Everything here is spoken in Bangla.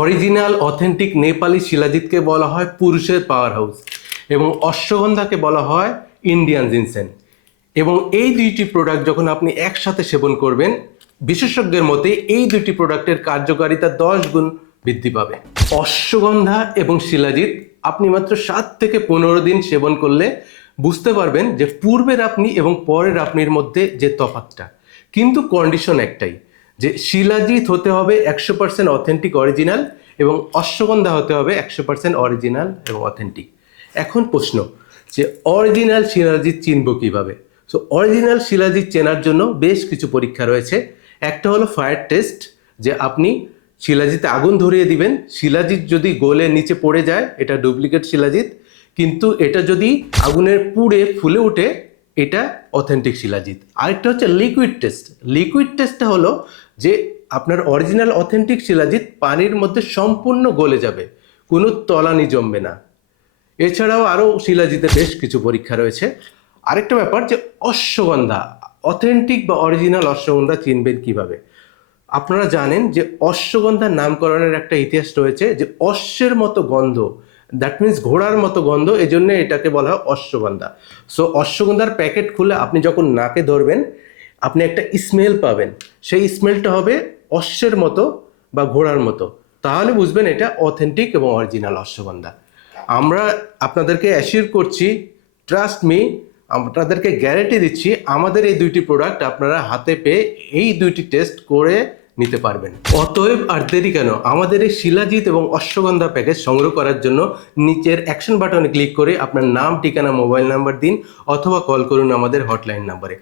অরিজিনাল অথেন্টিক নেপালি শিলাজিৎকে বলা হয় পুরুষের পাওয়ার হাউস এবং অশ্বগন্ধাকে বলা হয় ইন্ডিয়ান জিনসেন। এবং এই দুইটি প্রোডাক্ট যখন আপনি একসাথে সেবন করবেন, বিশেষজ্ঞের মতে এই দুইটি প্রোডাক্টের কার্যকারিতা 10 গুণ বৃদ্ধি পাবে। অশ্বগন্ধা এবং শিলাজিৎ আপনি মাত্র 7 থেকে 15 দিন সেবন করলে বুঝতে পারবেন যে পূর্বের আপনি এবং পরের আপনির মধ্যে যে তফাৎটা। কিন্তু কন্ডিশন একটাই, যে শিলাজিৎ হতে হবে 100% অথেন্টিক অরিজিনাল এবং অশ্বগন্ধা হতে হবে 100% অরিজিনাল এবং অথেন্টিক। এখন প্রশ্ন, যে অরিজিনাল শিলাজিৎ চিনব কিভাবে? সো অরিজিনাল শিলাজিৎ চেনার জন্য বেশ কিছু পরীক্ষা রয়েছে। একটা হলো ফায়ার টেস্ট, যে আপনি শিলাজিতে আগুন ধরিয়ে দিবেন, শিলাজিৎ যদি গলে নিচে পড়ে যায় এটা ডুপ্লিকেট শিলাজিৎ, কিন্তু এটা যদি আগুনের পুড়ে ফুলে ওঠে এটা অথেন্টিক শিলাজিৎ। আরেকটা হচ্ছে লিকুইড টেস্ট। লিকুইড টেস্টটা হলো যে আপনার অরিজিনাল অথেন্টিক শিলাজিৎ পানির মধ্যে সম্পূর্ণ গলে যাবে, কোনো তলানি জমবে না। এছাড়াও আরও শিলাজিতের বেশ কিছু পরীক্ষা রয়েছে। আরেকটা ব্যাপার, যে অশ্বগন্ধা অথেন্টিক বা অরিজিনাল অশ্বগন্ধা চিনবেন কিভাবে? আপনারা জানেন যে অশ্বগন্ধার নামকরণের একটা ইতিহাস রয়েছে, যে অশ্বের মতো গন্ধ, দ্যাট মিন্স ঘোড়ার মতো গন্ধ, এজন্য এটাকে বলা হয় অশ্বগন্ধা। সো অশ্বগন্ধার প্যাকেট খুলে আপনি যখন নাকে ধরবেন আপনি একটা স্মেল পাবেন, সেই স্মেলটা হবে অশ্বের মতো বা ঘোড়ার মতো, তাহলে বুঝবেন এটা অথেন্টিক এবং অরিজিনাল অশ্বগন্ধা। আমরা আপনাদেরকে অ্যাসিওর করছি, ট্রাস্ট মি, আপনাদেরকে গ্যারান্টি দিচ্ছি, আমাদের এই দুইটি প্রোডাক্ট আপনারা হাতে পেয়ে এই দুইটি টেস্ট করে নিতে পারবেন। অতএব আর দেরি কেন, আমাদের এই শিলাজিৎ এবং অশ্বগন্ধা প্যাকেজ সংগ্রহ করার জন্য নিচের অ্যাকশন বাটনে ক্লিক করে আপনার নাম, ঠিকানা, মোবাইল নাম্বার দিন অথবা কল করুন আমাদের হটলাইন নাম্বারে।